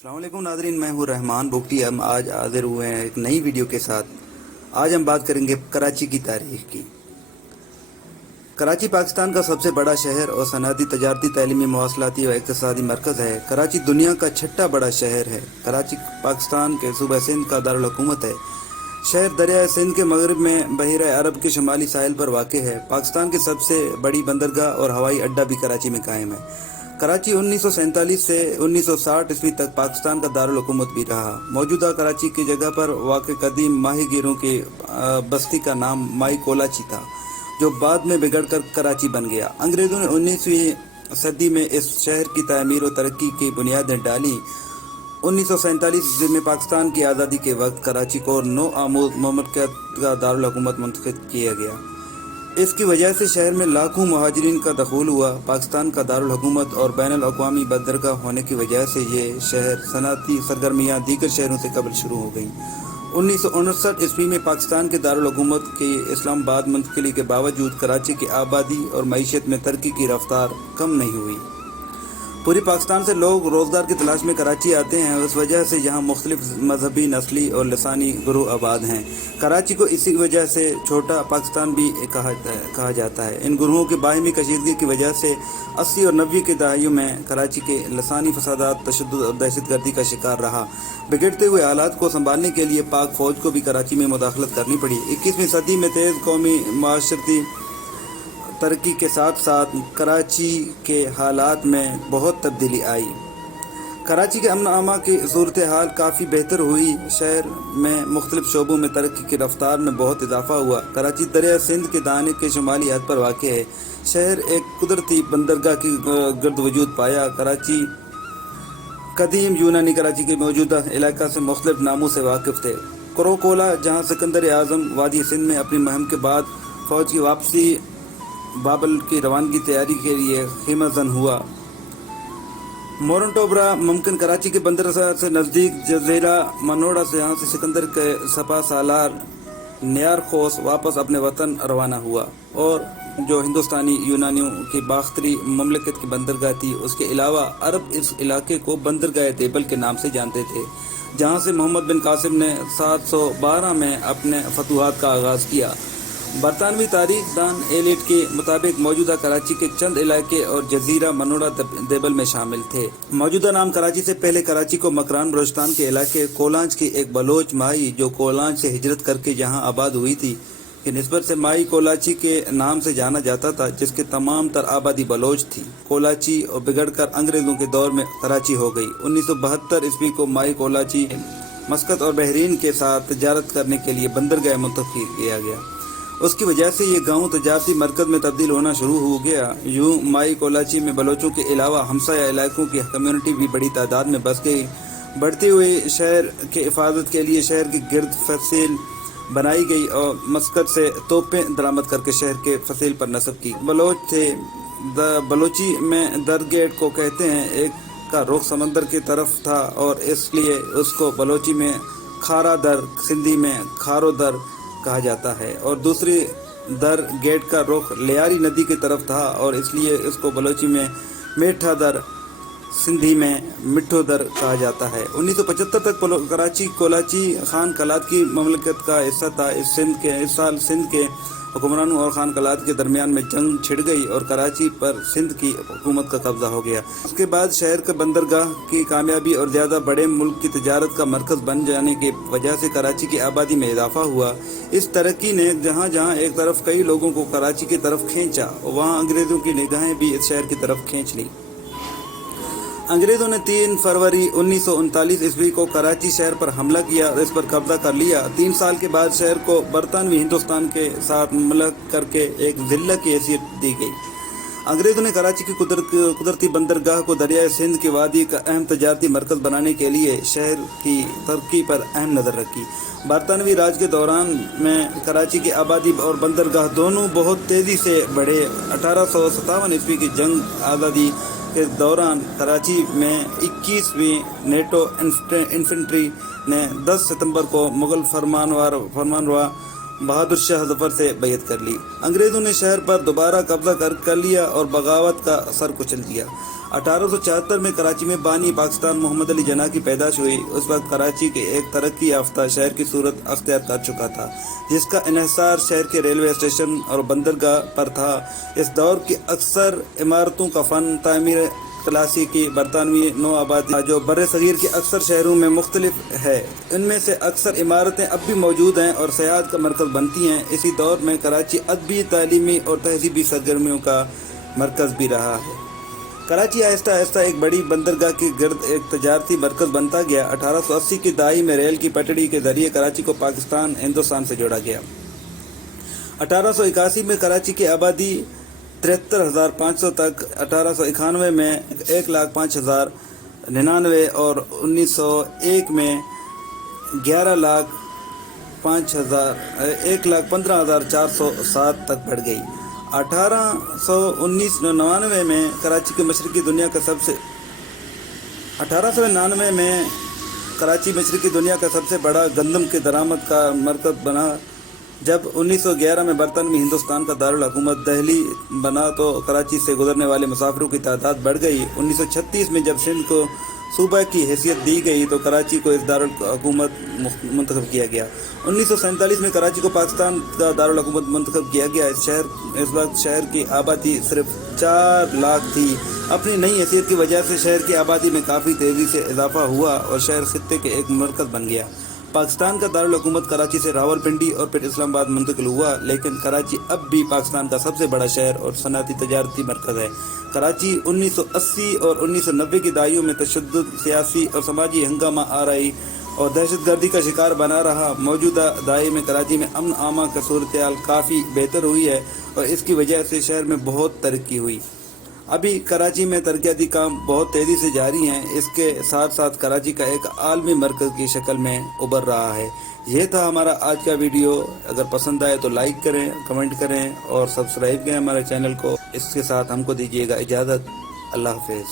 السلام علیکم ناظرین، میں ہوں رحمان بگٹی۔ ہم آج حاضر ہوئے ہیں ایک نئی ویڈیو کے ساتھ۔ آج ہم بات کریں گے کراچی کی تاریخ کی۔ کراچی پاکستان کا سب سے بڑا شہر اور صنعتی، تجارتی، تعلیمی، مواصلاتی اور اقتصادی مرکز ہے۔ کراچی دنیا کا چھٹا بڑا شہر ہے۔ کراچی پاکستان کے صوبہ سندھ کا دارالحکومت ہے۔ شہر دریائے سندھ کے مغرب میں بحیرہ عرب کے شمالی ساحل پر واقع ہے۔ پاکستان کی سب سے بڑی بندرگاہ اور ہوائی اڈہ بھی کراچی میں قائم ہے۔ کراچی 1947 سے 1960 عیسوی تک پاکستان کا دارالحکومت بھی رہا۔ موجودہ کراچی کی جگہ پر واقع قدیم ماہی گیروں کی بستی کا نام مائی کولاچی تھا، جو بعد میں بگڑ کر کراچی بن گیا۔ انگریزوں نے 19ویں صدی میں اس شہر کی تعمیر و ترقی کی بنیادیں ڈالیں۔ 1947 عیسوی میں پاکستان کی آزادی کے وقت کراچی کو نو آموز مملکت کا دارالحکومت منتخب کیا گیا۔ اس کی وجہ سے شہر میں لاکھوں مہاجرین کا دخول ہوا۔ پاکستان کا دارالحکومت اور بین الاقوامی بندرگاہ ہونے کی وجہ سے یہ شہر صنعتی سرگرمیاں دیگر شہروں سے قبل شروع ہو گئیں۔ 1959 عیسوی میں پاکستان کے دارالحکومت کی اسلام آباد منتقلی کے باوجود کراچی کی آبادی اور معیشت میں ترقی کی رفتار کم نہیں ہوئی۔ پوری پاکستان سے لوگ روزگار کی تلاش میں کراچی آتے ہیں۔ اس وجہ سے یہاں مختلف مذہبی، نسلی اور لسانی گروہ آباد ہیں۔ کراچی کو اسی وجہ سے چھوٹا پاکستان بھی کہا جاتا ہے۔ ان گروہوں کی باہمی کشیدگی کی وجہ سے 80 اور 90 کی دہائیوں میں کراچی کے لسانی فسادات، تشدد اور دہشت گردی کا شکار رہا۔ بگڑتے ہوئے حالات کو سنبھالنے کے لیے پاک فوج کو بھی کراچی میں مداخلت کرنی پڑی۔ 21ویں صدی میں تیز قومی معاشرتی ترقی کے ساتھ ساتھ کراچی کے حالات میں بہت تبدیلی آئی۔ کراچی کے امن و امان کی صورتحال کافی بہتر ہوئی۔ شہر میں مختلف شعبوں میں ترقی کی رفتار میں بہت اضافہ ہوا۔ کراچی دریائے سندھ کے دہانے کے شمالی حد پر واقع ہے۔ شہر ایک قدرتی بندرگاہ کی گرد وجود پایا۔ کراچی قدیم یونانی کراچی کے موجودہ علاقہ سے مختلف ناموں سے واقف تھے۔ کروکولا، جہاں سکندر اعظم وادی سندھ میں اپنی مہم کے بعد فوج کی واپسی بابل کی روانگی تیاری کے لیے خیمہ زن ہوا۔ مورنٹوبرا ممکن کراچی کے بندرگاہ سے نزدیک جزیرہ منوڑا سے، یہاں سے سکندر کے سپہ سالار نیارخوس واپس اپنے وطن روانہ ہوا، اور جو ہندوستانی یونانیوں کی باختری مملکت کی بندرگاہ تھی۔ اس کے علاوہ عرب اس علاقے کو بندرگاہ دیبل کے نام سے جانتے تھے، جہاں سے محمد بن قاسم نے 712 میں اپنے فتوحات کا آغاز کیا۔ برطانوی تاریخ دان ایلیٹ کے مطابق موجودہ کراچی کے چند علاقے اور جزیرہ منوڑا دیبل میں شامل تھے۔ موجودہ نام کراچی سے پہلے کراچی کو مکران بلوچستان کے علاقے کولانچ کی ایک بلوچ مائی، جو کولانچ سے ہجرت کر کے یہاں آباد ہوئی تھی، کی نسبت سے مائی کولاچی کے نام سے جانا جاتا تھا، جس کے تمام تر آبادی بلوچ تھی۔ کولاچی اور بگڑ کر انگریزوں کے دور میں کراچی ہو گئی۔ 1972 عیسوی کو مائی کولاچی مسقط اور بحرین کے ساتھ تجارت کرنے کے لیے بندرگاہ منتخب کیا گیا۔ اس کی وجہ سے یہ گاؤں تجارتی مرکز میں تبدیل ہونا شروع ہو گیا۔ یوں مائی کولاچی میں بلوچوں کے علاوہ ہمسایہ علاقوں کی کمیونٹی بھی بڑی تعداد میں بس گئی۔ بڑھتے ہوئے شہر کے حفاظت کے لیے شہر کی گرد فصیل بنائی گئی اور مسقط سے توپیں درآمد کر کے شہر کے فصیل پر نصب کی۔ بلوچ تھے۔ بلوچی میں در گیٹ کو کہتے ہیں۔ ایک کا رخ سمندر کی طرف تھا اور اس لیے اس کو بلوچی میں کھارا در، سندھی میں کھارو در کہا جاتا ہے، اور دوسری در گیٹ کا رخ لیاری ندی کی طرف تھا اور اس لیے اس کو بلوچی میں میٹھا در، سندھی میں مٹھو در کہا جاتا ہے۔ 1975 تک کراچی کولاچی خان قلات کی مملکت کا حصہ تھا۔ اس سال سندھ کے حکمرانوں اور خان قلات کے درمیان میں جنگ چھڑ گئی اور کراچی پر سندھ کی حکومت کا قبضہ ہو گیا۔ اس کے بعد شہر کے بندرگاہ کی کامیابی اور زیادہ بڑے ملک کی تجارت کا مرکز بن جانے کی وجہ سے کراچی کی آبادی میں اضافہ ہوا۔ اس ترقی نے جہاں جہاں ایک طرف کئی لوگوں کو کراچی کی طرف کھینچا، وہاں انگریزوں کی نگاہیں بھی اس شہر کی طرف کھینچ لیں۔ انگریزوں نے 3 فروری 1939 عیسوی کو کراچی شہر پر حملہ کیا اور اس پر قبضہ کر لیا۔ 3 سال کے بعد شہر کو برطانوی ہندوستان کے ساتھ ملحق کر کے ایک ضلع کی حیثیت دی گئی۔ انگریزوں نے کراچی کی قدرتی بندرگاہ کو دریائے سندھ کی وادی کا اہم تجارتی مرکز بنانے کے لیے شہر کی ترقی پر اہم نظر رکھی۔ برطانوی راج کے دوران میں کراچی کی آبادی اور بندرگاہ دونوں بہت تیزی سے بڑھے۔ 1857 عیسوی کی جنگ آزادی کے دوران کراچی میں 21ویں نیٹو انفنٹری نے 10 ستمبر کو مغل فرمانروا بہادر شاہ ظفر سے بیعت کر لی۔ انگریزوں نے شہر پر دوبارہ قبضہ کر لیا اور بغاوت کا سر کچل دیا۔ 1874 میں کراچی میں بانی پاکستان محمد علی جناح کی پیدائش ہوئی۔ اس وقت کراچی کے ایک ترقی یافتہ شہر کی صورت اختیار کر چکا تھا، جس کا انحصار شہر کے ریلوے اسٹیشن اور بندرگاہ پر تھا۔ اس دور کی اکثر عمارتوں کا فن تعمیر کلاسیکی برطانوی نو آبادی جو بر صغیر کے اکثر شہروں میں مختلف ہے، ان میں سے اکثر عمارتیں اب بھی موجود ہیں اور سیاحت کا مرکز بنتی ہیں۔ اسی دور میں کراچی ادبی، تعلیمی اور تہذیبی سرگرمیوں کا مرکز بھی رہا ہے۔ کراچی آہستہ آہستہ ایک بڑی بندرگاہ کے گرد ایک تجارتی مرکز بنتا گیا۔ 1880 کی دہائی میں ریل کی پٹڑی کے ذریعے کراچی کو پاکستان ہندوستان سے جوڑا گیا۔ 1881 میں کراچی کی آبادی 73,500 تک، 1891 میں 1,05,099 اور 1901 میں 1,15,407 تک بڑھ گئی۔ 1899 میں کراچی مشرقی دنیا کا سب سے بڑا گندم کے درآمد کا مرکز بنا۔ جب 1911 میں برطانوی ہندوستان کا دارالحکومت دہلی بنا تو کراچی سے گزرنے والے مسافروں کی تعداد بڑھ گئی۔ 1936 میں جب سندھ کو صوبہ کی حیثیت دی گئی تو کراچی کو اس دارالحکومت منتخب کیا گیا۔ 1947 میں کراچی کو پاکستان کا دارالحکومت منتخب کیا گیا۔ اس وقت شہر کی آبادی صرف 4 لاکھ تھی۔ اپنی نئی حیثیت کی وجہ سے شہر کی آبادی میں کافی تیزی سے اضافہ ہوا اور شہر خطے کے ایک مرکز بن گیا۔ پاکستان کا دارالحکومت کراچی سے راولپنڈی اور پھر اسلام آباد منتقل ہوا، لیکن کراچی اب بھی پاکستان کا سب سے بڑا شہر اور صنعتی تجارتی مرکز ہے۔ کراچی 1980 اور 1990 کی دہائیوں میں تشدد، سیاسی اور سماجی ہنگامہ آرائی اور دہشت گردی کا شکار بنا رہا۔ موجودہ دہائی میں کراچی میں امن عامہ کا صورتحال کافی بہتر ہوئی ہے اور اس کی وجہ سے شہر میں بہت ترقی ہوئی۔ ابھی کراچی میں ترقیاتی کام بہت تیزی سے جاری ہیں۔ اس کے ساتھ ساتھ کراچی کا ایک عالمی مرکز کی شکل میں ابھر رہا ہے۔ یہ تھا ہمارا آج کا ویڈیو۔ اگر پسند آئے تو لائک کریں، کمنٹ کریں اور سبسکرائب کریں ہمارے چینل کو۔ اس کے ساتھ ہم کو دیجیے گا اجازت۔ اللہ حافظ۔